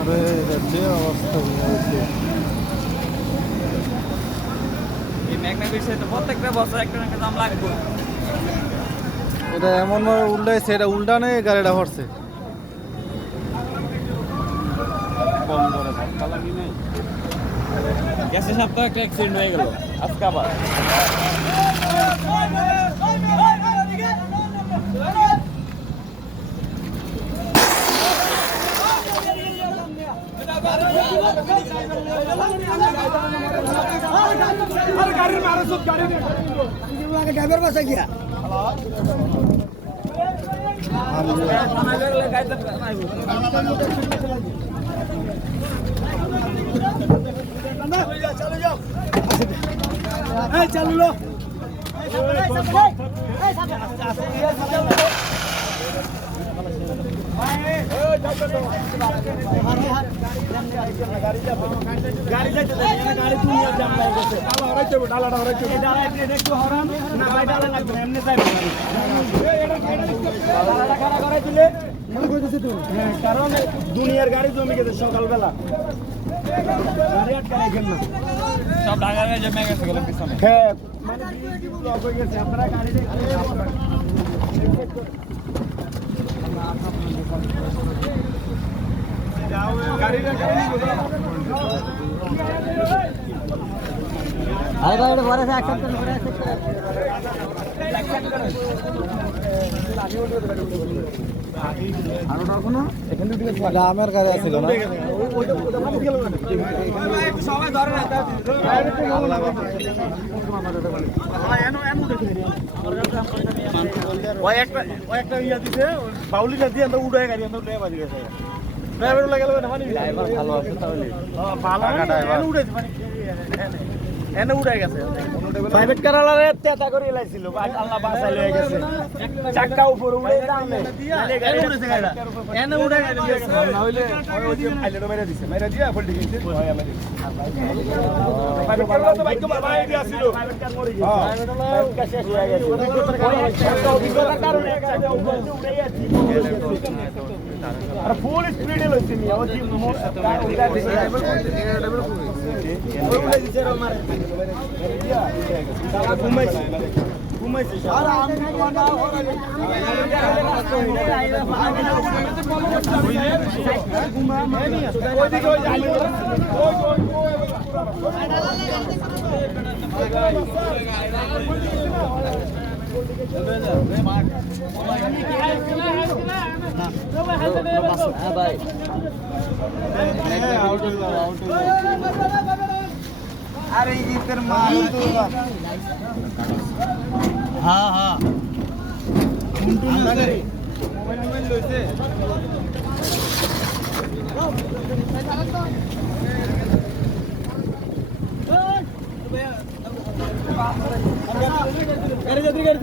আরে যে অবস্থা হয়েছে এই ম্যাগনা বিষয়ে তো প্রত্যেকটা বছর একটা না একটা দাম লাগবে। এটা এমন ভাবে উল্টাইছে, এটা উল্টানে গাড়িটা হচ্ছে কম করে ধাক্কা লাগি নাই। গ্যাসের সপ্তাহে একটা অ্যাক্সিডেন্ট হয়ে গেল আজকে আবার। ड्राइवर बस गया चलो जाओ चलो लो গাড়ি যাইতে দেন না, গাড়ি দুনিয়া জাম লাগে গেছে। ডালা হরাইতে হবে, ডালাটা হরাইতে হবে। ডালা একটু হরান না, ভাই ডালা লাগবে না, এমনি যাইবে গাড়ি। ডালাটা খাড়া করাই দিলে মনে কইতেছে তো। হ্যাঁ, কারণ দুনিয়ার গাড়ি জমে গেছে সকালবেলা। গাড়ি আটকায় গেল না। সব ঢাকার জমে গেছে গেল পিছনে। হ্যাঁ, মানে বিএসপি ব্লক হয়ে গেছে। আপনারা গাড়ি আরে ভাই এটা বড় আছে অ্যাকশন করে আমের গাড়ি আছিল না সবাই ধরে না ওই একটা ইয়া দিছে বাউলিটা দিয়ে আমরা উড়ায় গাড়ি আমরা উড়ায় বাজি গেছে ড্রাইভার লাগা না মানে ড্রাইভার ভালো আছে তাহলে ভালো ড্রাইভার উড়াইছে মানে এনে উড়ায় গেছে প্রাইভেট কারালারে তেতা করে লাইছিল আল্লাহ বাঁচাই লয়ে গেছে চাকা উপরে উড়ে দামে নালে গাড়ি উড়েছে গাড়ি এনে উড়ায় গেছে না হইলে ওই যে আইলেটো মেরে দিছে মেরে দিয়া ফল্টি গেছে হয় আমাদের প্রাইভেট কারালা তো বাইক বাবা আইডিয়া ছিল প্রাইভেট কার মরে গেছে প্রাইভেট কার শেষ হয়ে গেছে একটা অভিজ্ঞতার কারণে উপরে উড়ে গেছে আর ফুল স্পিডে লইছে মিয়া ও জিম উড়ে দিছে রে মারে ঘুমাইছে ঘুমাইছে আর আমি কোনা ঘুমা মানে ওইদিকে ওই আইলো ভাই अरे इधर मार हाँ हाँ मोबाइल लइसे गाड़ी जाती गाड़ी